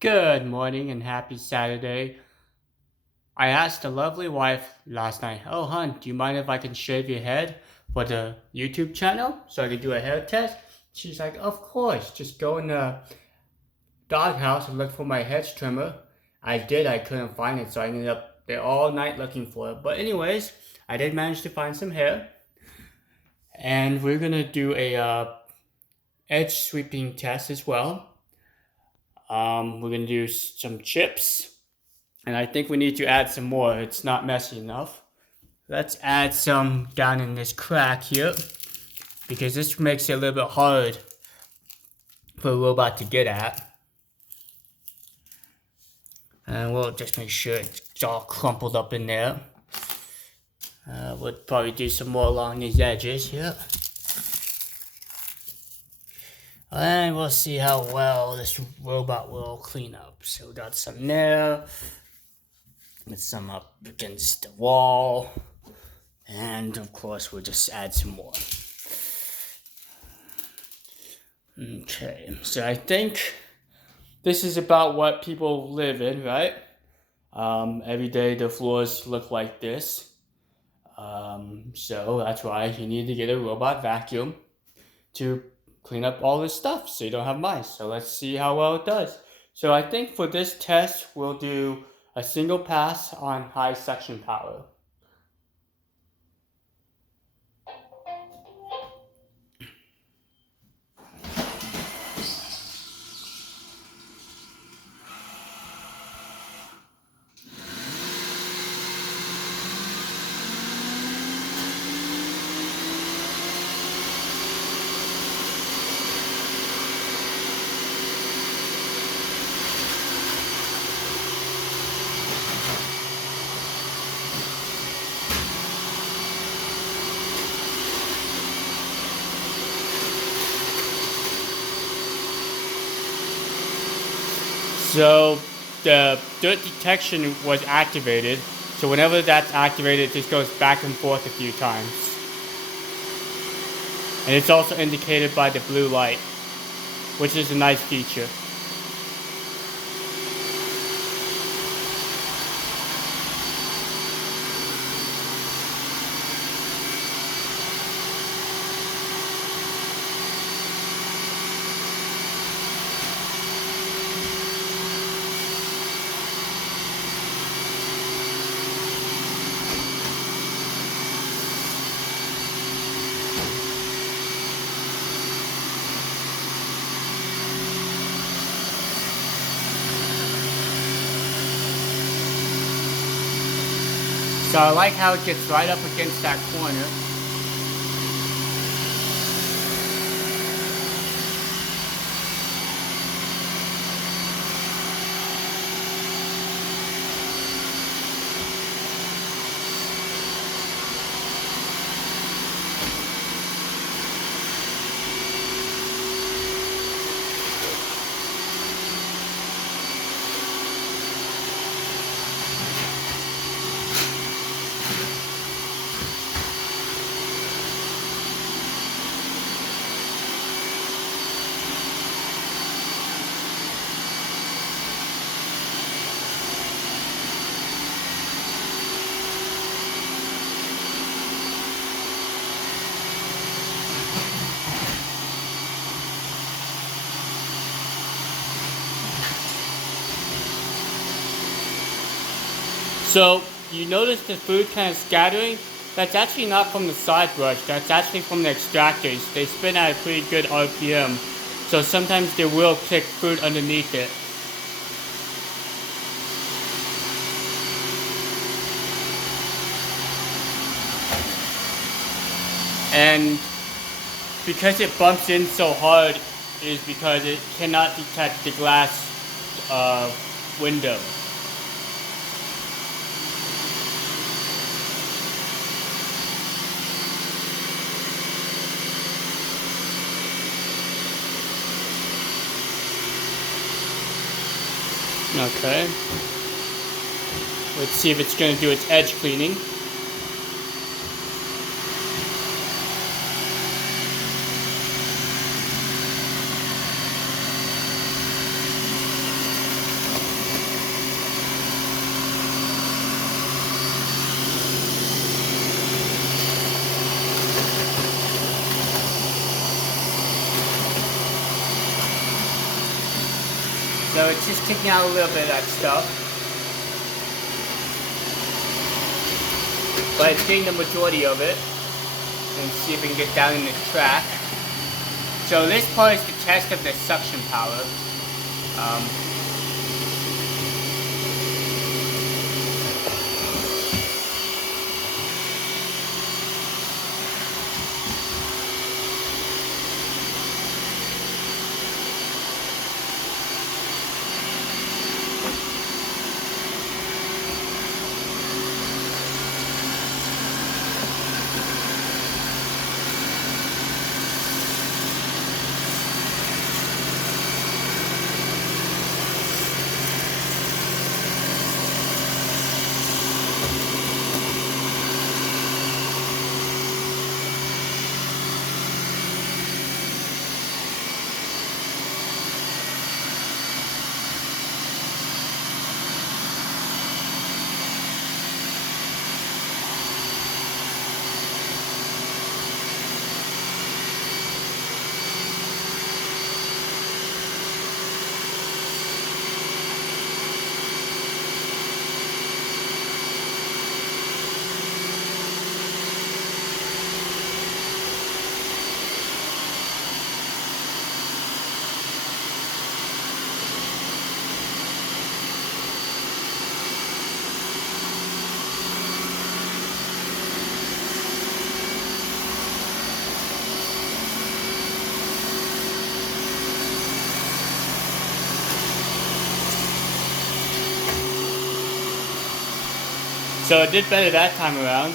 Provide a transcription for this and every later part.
Good morning and happy Saturday. I asked the lovely wife last night, "Oh, hon, do you mind if I can shave your head for the YouTube channel so I can do a hair test?" She's like, "Of course, just go in the doghouse and look for my hedge trimmer." I did, I couldn't find it, so I ended up there all night looking for it. But, anyways, I did manage to find some hair, and we're gonna do a edge sweeping test as well. We're gonna do some chips. And I think we need to add some more. It's not messy enough. Let's add some down in this crack here, because this makes it a little bit hard for a robot to get at. And we'll just make sure it's all crumpled up in there. We'll probably do some more along these edges here. And we'll see how well this robot will clean up. So we got some there. With some up against the wall, and of course we'll just add some more. Okay, so I think this is about what people live in, right? Every day the floors look like this, so that's why you need to get a robot vacuum to clean up all this stuff so you don't have mice. So let's see how well it does. So I think for this test we'll do a single pass on high suction power. So the dirt detection was activated. So whenever that's activated, it just goes back and forth a few times. And it's also indicated by the blue light, which is a nice feature. So I like how it gets right up against that corner. So you notice the food kind of scattering? That's actually not from the side brush, that's actually from the extractors. They spin at a pretty good RPM, so sometimes they will kick food underneath it. And because it bumps in so hard is because it cannot detect the glass window. Okay. Let's see if it's going to do its edge cleaning. So it's just taking out a little bit of that stuff. But it's getting the majority of it. And see if we can get down in the track. So this part is the test of the suction power. So it did better that time around.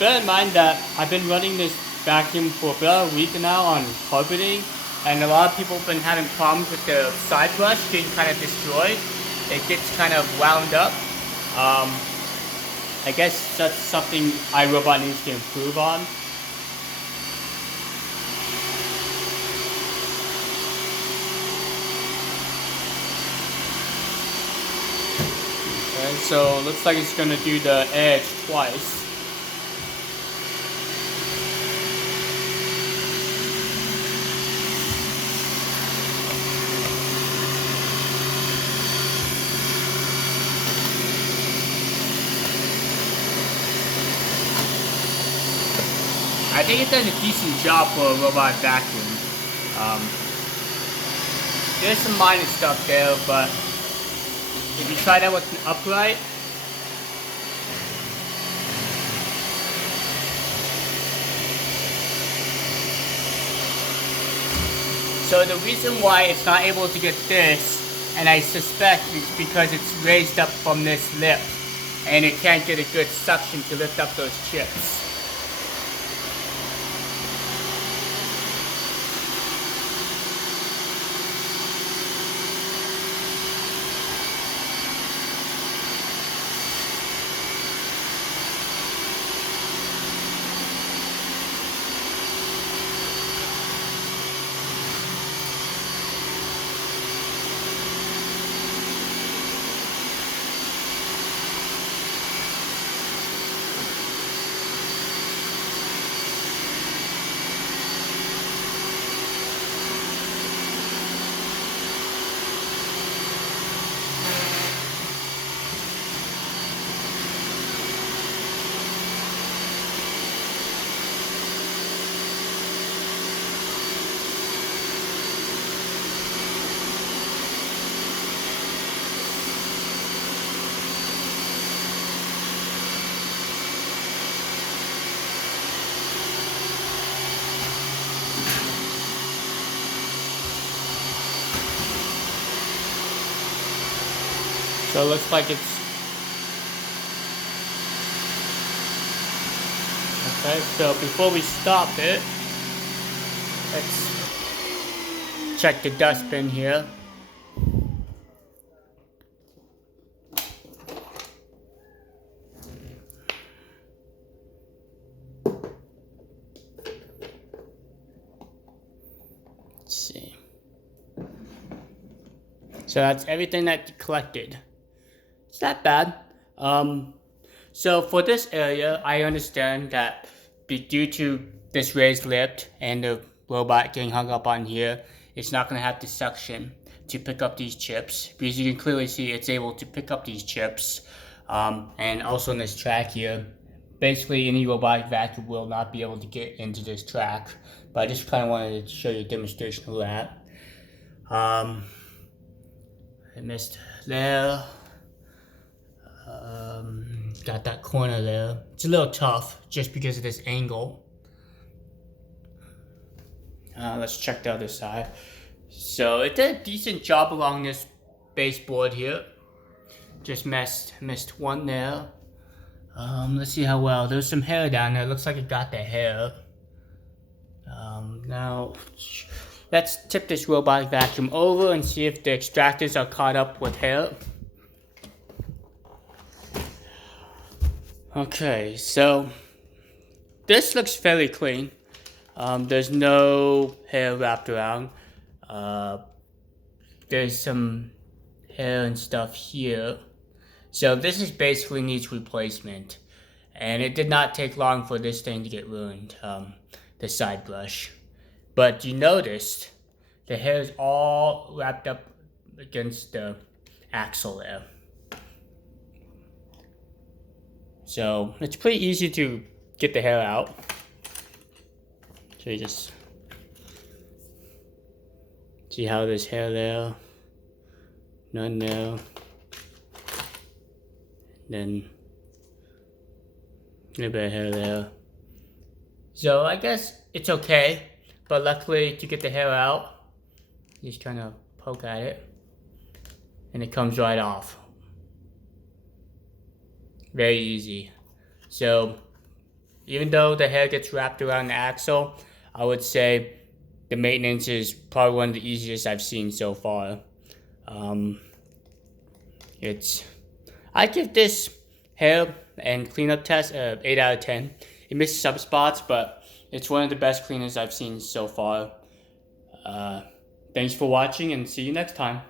Bear in mind that I've been running this vacuum for about a week now on carpeting, and a lot of people have been having problems with the side brush getting kind of destroyed. It gets kind of wound up. I guess that's something iRobot needs to improve on. Okay, so looks like it's gonna do the edge twice. I think it does a decent job for a robot vacuum. There's some minor stuff there, but if you try that with an upright, so the reason why it's not able to get this, and I suspect it's because it's raised up from this lip, and it can't get a good suction to lift up those chips. So it looks like it's okay. So before we stop it, let's check the dustbin here. Let's see. So that's everything that collected. It's not bad. So for this area, I understand that due to this raised lip and the robot getting hung up on here, it's not going to have the suction. to pick up these chips, because you can clearly see it's able to pick up these chips. And also in this track here, basically any robotic vacuum will not be able to get into this track, but I just kind of wanted to show you a demonstration of that. I missed there. Got that corner there. It's a little tough just because of this angle. Let's check the other side. So it did a decent job along this baseboard here. Just missed one there. Let's see how well. There's some hair down there. Looks like it got the hair. Now let's tip this robotic vacuum over and see if the extractors are caught up with hair. Okay, so this looks fairly clean. There's no hair wrapped around. There's some hair and stuff here. So this is basically needs replacement. And it did not take long for this thing to get ruined, the side brush. But you noticed the hair is all wrapped up against the axle there. So it's pretty easy to get the hair out. So you just see how there's hair there, none there, then a little bit of hair there. So I guess it's okay, but luckily to get the hair out, you just kind of poke at it and it comes right off. Very easy. So even though the hair gets wrapped around the axle, I would say the maintenance is probably one of the easiest I've seen so far. I give this hair and cleanup test 8 out of 10. It misses some spots, but it's one of the best cleaners I've seen so far. Thanks for watching and see you next time.